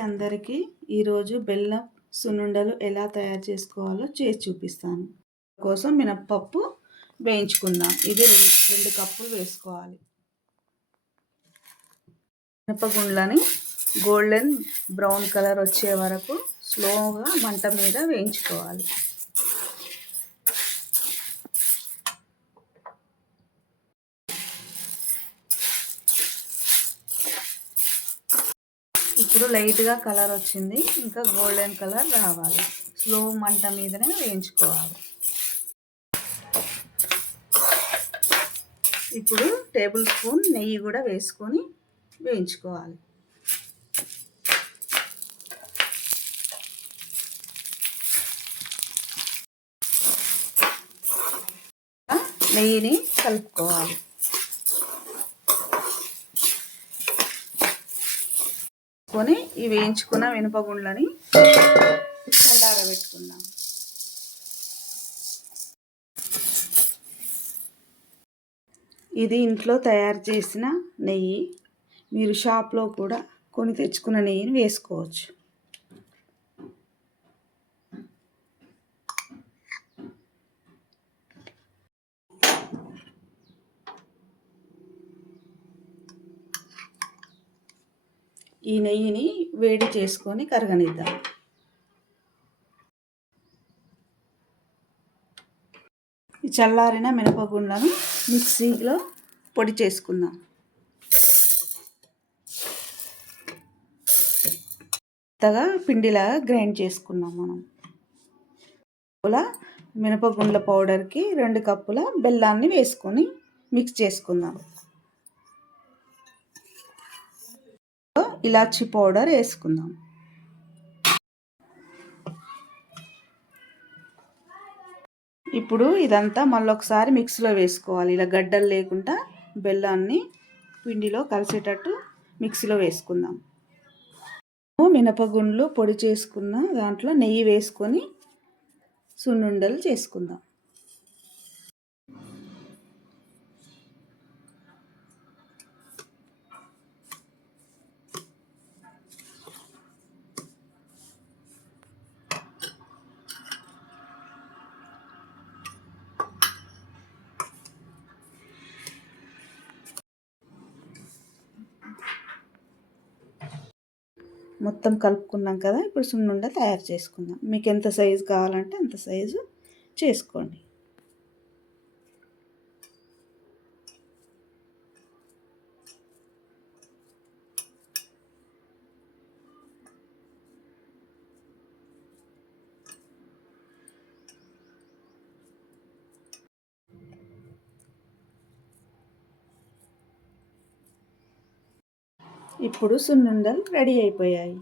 అందరికీ ఈరోజు బెల్లం సున్నుండలు ఎలా తయారు చేసుకోవాలో చేసి చూపిస్తాను. కోసం మినప్పప్పు వేయించుకుందాం. ఇది 2 కప్పులు వేసుకోవాలి. మినపగుండ్లని గోల్డెన్ బ్రౌన్ కలర్ వచ్చే వరకు స్లోగా మంట మీద వేయించుకోవాలి. ఇప్పుడు లైట్గా కలర్ వచ్చింది, ఇంకా గోల్డెన్ కలర్ రావాలి. స్లో మంట మీదనే వేయించుకోవాలి. ఇప్పుడు టేబుల్ స్పూన్ నెయ్యి కూడా వేసుకొని వేయించుకోవాలి. నెయ్యిని కలుపుకోవాలి. ఈ వేయించుకున్న మినపగుండ్లని చల్లారబెట్టుకుందాం. ఇది ఇంట్లో తయారు చేసిన నెయ్యి. మీరు షాప్లో కూడా కొని తెచ్చుకున్న నెయ్యిని వేసుకోవచ్చు. ఈ నెయ్యిని వేడి చేసుకొని కరగనిద్దాం. ఈ చల్లారిన మినపగుండ్లను మిక్సీలో పొడి చేసుకుందాం. మెత్తగా పిండిలాగా గ్రైండ్ చేసుకుందాం. మనం మినపగుండ్ల పౌడర్కి 2 కప్పుల బెల్లాన్ని వేసుకొని మిక్స్ చేసుకుందాం. ఇలాచీ పౌడర్ వేసుకుందాం. ఇప్పుడు ఇదంతా మళ్ళొకసారి మిక్సీలో వేసుకోవాలి. ఇలా గడ్డలు లేకుండా బెల్లాన్ని పిండిలో కలిసేటట్టు మిక్సీలో వేసుకుందాం. మినపగుండ్లు పొడి చేసుకున్న దాంట్లో నెయ్యి వేసుకొని సున్నుండలు చేసుకుందాం. మొత్తం కలుపుకున్నాం కదా, ఇప్పుడు సున్నుండ తయారు చేసుకుందాం. మీకు ఎంత సైజు కావాలంటే అంత సైజు చేసుకోండి. ఇప్పుడు సున్నుండలు రెడీ అయిపోయాయి.